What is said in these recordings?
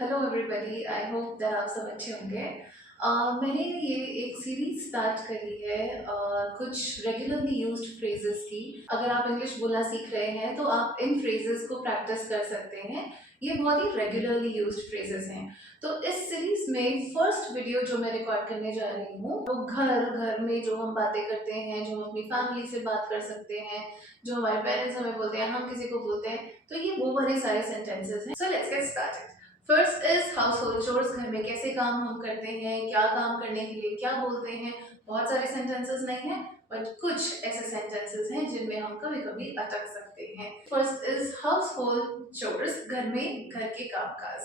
Hello everybody, I hope that आप सब अच्छे होंगे। मैंने ये एक सीरीज स्टार्ट करी है कुछ रेगुलरली यूज्ड फ्रेजेस की। अगर आप इंग्लिश बोलना सीख रहे हैं तो आप इन फ्रेजेस को प्रैक्टिस कर सकते हैं। ये बहुत ही रेगुलरली यूज्ड फ्रेजेस हैं। तो इस सीरीज में फर्स्ट वीडियो जो मैं रिकॉर्ड करने जा रही हूँ वो घर घर में जो हम बातें करते हैं, जो हम अपनी फैमिली से बात कर सकते हैं, जो हमारे पेरेंट्स हमें बोलते हैं, हम किसी को बोलते हैं, तो ये वो वाले सारे सेंटेंसेस हैं। So let's get started. First is house hold chores. घर में कैसे काम हम करते हैं, क्या काम करने के लिए क्या बोलते हैं। बहुत सारे सेंटेंसेस नहीं है, बट कुछ ऐसे सेंटेंसेस हैं जिनमें हम कभी कभी अटक सकते हैं। First is house hold chores, घर में घर के काम काज।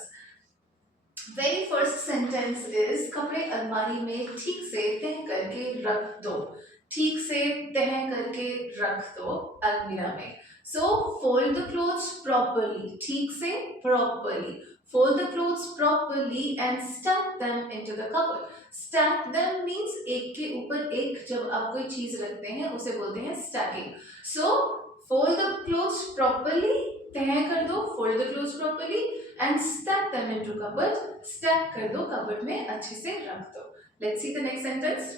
वेरी फर्स्ट सेंटेंस इज कपड़े अलमारी में ठीक से तह करके रख दो। ठीक से तह करके रख दो अलमीरा में। सो फोल्ड द क्लोथ्स प्रॉपरली, ठीक से properly. Fold the clothes properly and stack them into the cupboard. Stack them means एक के ऊपर एक जब आप कोई चीज रखते हैं उसे बोलते हैं stacking. So fold the clothes properly, तह कर दो, fold the clothes properly and stack them into cupboard. Stack कर दो, cupboard में अच्छे से रख दो. Let's see the next sentence.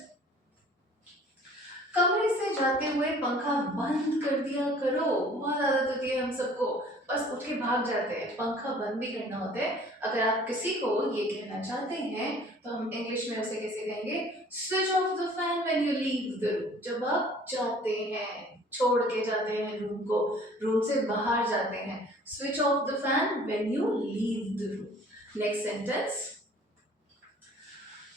कमरे से जाते हुए पंखा बंद कर दिया करो। बहुत आदत होती है हम सबको, बस उठ के भाग जाते हैं, पंखा बंद भी करना होता है। अगर आप किसी को ये कहना चाहते हैं तो हम इंग्लिश में उसे कैसे कहेंगे? Switch off the fan when you leave the room. जब आप जाते हैं, छोड़ के जाते हैं रूम को, रूम से बाहर जाते हैं। Switch off the fan when you leave the room. Next sentence.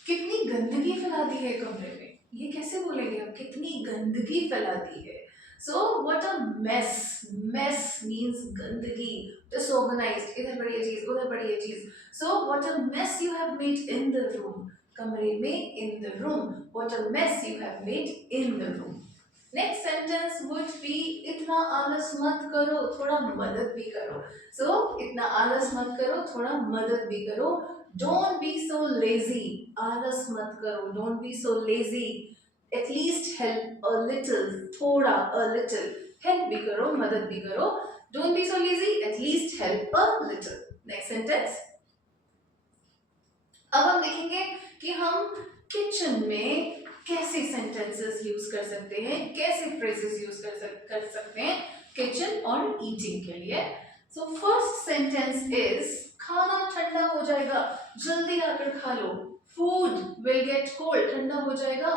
कितनी गंदगी फैला दी है कमरे में। ये कैसे बोलेंगे आप? कितनी गंदगी फैला दी है। So what a mess. Mess means गंदगी, डिसऑर्गेनाइज्ड, इधर पड़ी ये चीज, उधर पड़ी ये चीज। So what a mess you have made in the room. कमरे में, in the room. What a mess you have made in the room. Next sentence would be इतना आलस मत करो, थोड़ा मदद भी करो। सो इतना आलस मत करो, थोड़ा मदद भी करो। Don't be so lazy. आलस मत करो. Don't be so lazy. At least help a little. थोड़ा, a little. Help भी करो, मदद भी करो. Don't be so lazy. At least help a little. Next sentence. अब हम देखेंगे कि हम किचन में कैसे सेंटेंसेस यूज कर सकते हैं, कैसे फ्रेजेस यूज कर सकते हैं किचन और ईटिंग के लिए। सो फर्स्ट सेंटेंस इज खाना ठंडा हो जाएगा, जल्दी आकर खा लो। फूड विल गेट कोल्ड, ठंडा हो जाएगा।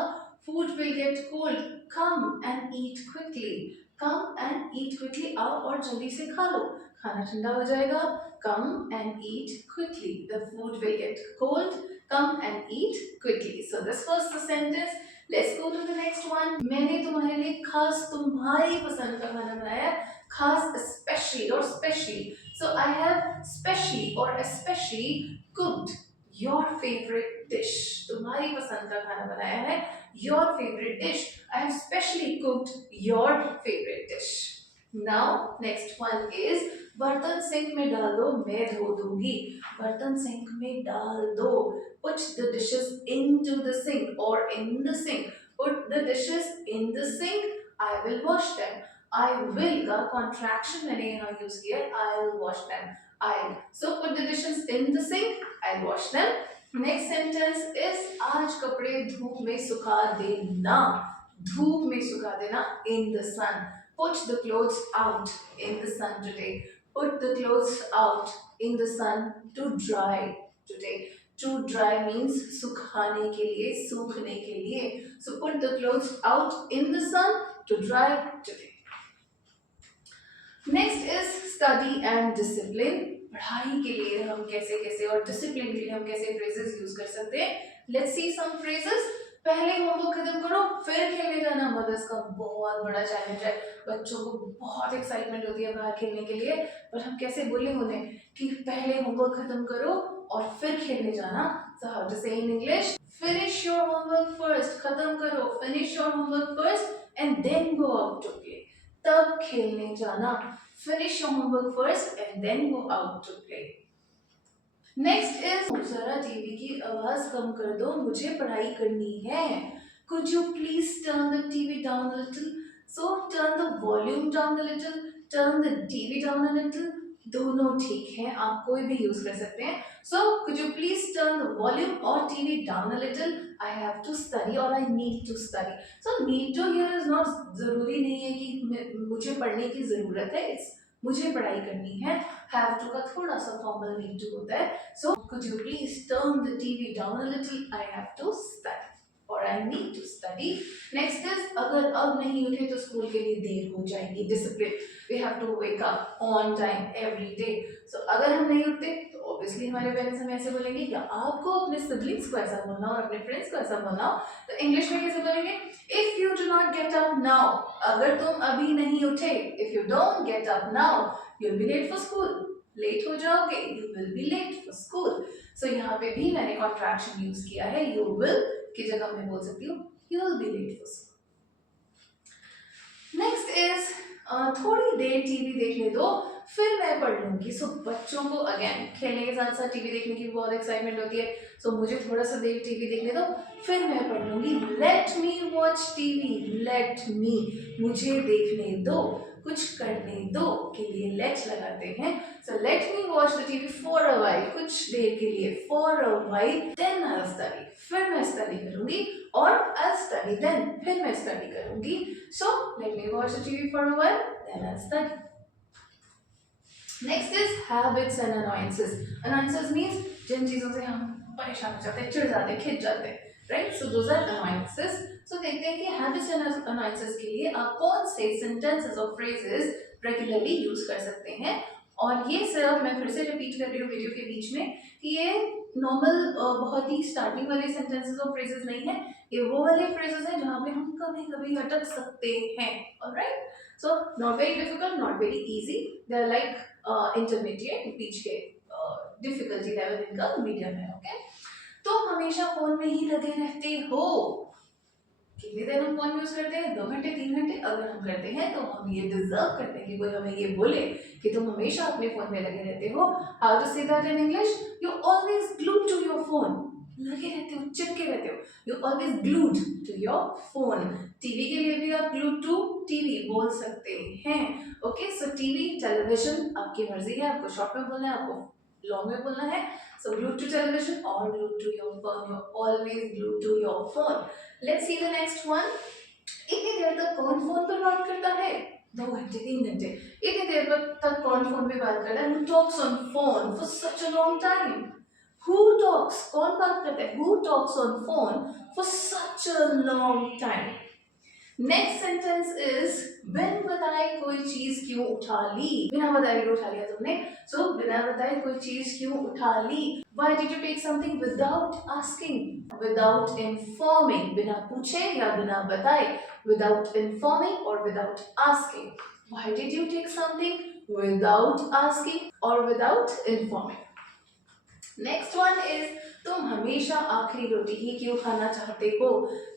Food will get cold, come and eat quickly. Come and eat quickly, आओ और जल्दी से खा लो। खाना ठंडा हो जाएगा, come and eat quickly. The food will get cold, come and eat quickly. So this was the sentence. Let's go to the next one. मैंने तुम्हारे लिए खास तुम्हारी पसंद का खाना बनाया है। खास especially और specially. So I have specially or especially cooked your favorite dish. तुम्हारी पसंद का खाना बनाया है, your favorite dish. I have specially cooked your favorite dish. Now next one is बर्तन सिंक में डाल दो, मैं धो दूंगी। बर्तन सिंक में डाल दो। Put the dishes into the sink or in the sink. Put the dishes in the sink. I will wash them. I will का contraction मैंने यहाँ यूज किया है, I'll wash them. I'll. So put the dishes in the sink. I'll wash them. Next sentence is आज कपड़े धूप में सुखा देना। धूप में सुखा देना, in the sun. Put the clothes out in the sun today. Put the clothes out in the sun to dry today. To dry means सुखाने के लिए, सूखने के लिए. So put the clothes out in the sun to dry today. Next is study and discipline. पढ़ाई के लिए हम कैसे कैसे और डिसिप्लिन के लिए हम कैसे फ्रेजेस यूज कर सकते हैं. Let's see some phrases. पहले होमवर्क खत्म करो फिर खेलने जाना मदर्स का बहुत बड़ा चैलेंज है. बच्चों को बहुत एक्साइटमेंट होती है बाहर खेलने के लिए, पर हम कैसे बोले उन्हें कि पहले होमवर्क खत्म करो और फिर खेलने जाना. So how to say in English? Finish your homework first. खत्म करो, finish your homework first and then go out to play. तब खेलने जाना. Finish your homework first and then go out to play. Next is जरा TV की आवाज कम कर दो, मुझे पढ़ाई करनी है. Could you please turn the TV down a little? So turn the volume down a little, turn the TV down a little. दोनों ठीक है, आप कोई भी यूज कर सकते हैं. So could you please turn the volume or TV down a little? I have to study or I need to study. So need to here is not जरूरी नहीं है कि मुझे पढ़ने की जरूरत है, it's मुझे पढ़ाई करनी है. Have to का थोड़ा सा formal need to होता है. So could you please turn the TV down a little? I have to study or I need to study. Next is अगर अब नहीं उठे तो स्कूल के लिए देर हो जाएगी. Discipline. We have to wake up on time every day. So अगर हम नहीं उठते तो ऑब्वियसली हमारे पेरेंट्स हमें ऐसे बोलेंगे कि आपको अपने सिबलिंग्स को ऐसा बोलना और अपने फ्रेंड्स को ऐसा बोलना. तो इंग्लिश में कैसे बोलेंगे? If you do not get up now, अगर तुम अभी नहीं उठे, if you don't get up now you will be late for school. Late हो जाओगे, you will be late for school. So यहाँ पे भी मैंने कॉन्ट्रैक्शन यूज किया है. यू विल की जगह मैं बोल सकती हूँ you will be late for school. Next is थोड़ी देर टीवी देखने दो फिर मैं पढ़ लूंगी. सो बच्चों को अगेन खेलने के साथ साथ टीवी देखने की बहुत एक्साइटमेंट होती है. सो मुझे थोड़ा सा देर टीवी देखने दो फिर मैं पढ़ लूंगी. Late me watch TV. Let me, मुझे देखने दो, कुछ करने दो के लिए लेट लगाते हैं. So let me watch the TV for a while, कुछ देर के लिए. For a while, then I will study, फिर मैं स्टडी करूंगी. और आई विल स्टडी देन, फिर मैं स्टडी करूंगी. So let me watch the TV for a while, then I will study. Next is habits and annoyances. Annoyances means जिन चीजों से हम परेशान हो जाते हैं, चिढ़ जाते हैं, खिंच जाते हैं, right. So those are annoyances. So देखते हैं कि हैबिट्स एंड अनॉयंसेस के लिए आप कौन से सेंटेंसेस और फ्रेजेस रेगुलरली यूज कर सकते हैं. और ये सिर्फ मैं फिर से रिपीट कर रही हूँ वीडियो के बीच में कि ये नॉर्मल बहुत ही स्टार्टिंग वाले सेंटेंसेस और फ्रेजेस नहीं है. ये वो वाले फ्रेजेस हैं जहाँ पे हम कभी कभी अटक सकते हैं. Alright. So not very difficult, not very easy. They are like intermediate, बीच के डिफिकल्टी लेवल इनका मीडियम है. ओके. तो हमेशा फोन में ही लगे रहते हो. कितनी देर हम फोन यूज करते हैं? 2 घंटे 3 घंटे. अगर हम करते हैं तो हम ये डिजर्व करते हैं कि कोई हमें ये बोले कि तुम हमेशा अपने फोन में लगे रहते हो. How to say that in English? You always glued to your phone. लगे रहते हो, चिपके रहते हो. You always glued to your phone. TV के लिए भी आप ग्लूड टू टीवी बोल सकते हैं. ओके. सो टीवी, टेलीविजन आपकी मर्जी है, आपको शॉर्ट में बोलना है, आपको लॉन्ग में बोलना है. So glued to television or glued to your phone. You're always glued to your phone. Let's see the next one. इतनी देर तक कौन फोन पर बात करता है? 2 घंटे 3 घंटे. इतनी देर तक कौन फोन पे बात करता है? Who talks on phone for such a long time? Who talks? कौन बात करता है? Who talks on phone for such a long time? Next sentence is been बताए कोई चीज क्यों उठा ली. बिना बताए क्यों उठा लिया तुमने. सो बिना बताए कोई चीज क्यों उठा ली. Why did you take something without asking, without informing, बिना पूछे या बिना बताए, विदाउट इन्फॉर्मिंग और without asking. Why did you take something without asking और without informing. Next one is तुम हमेशा आखिरी रोटी ही क्यों खाना चाहते हो.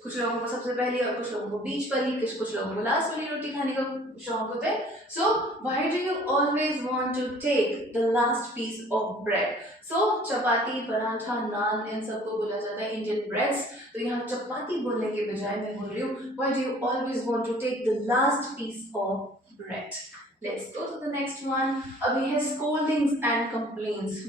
कुछ लोगों को सबसे पहली और कुछ लोगों को बीच वाली, कुछ लोगों को लास्ट वाली रोटी खाने का शौक होता है. So why do you always want to take the last piece of bread. So chapati, paratha, naan, इन सबको बोला जाता है इंडियन ब्रेड्स. तो यहाँ चपाती बोलने के बजाय मैं बोल रही हूँ why do you always want to take the last piece of bread. Let's go to the next one. अभी है scoldings and complaints.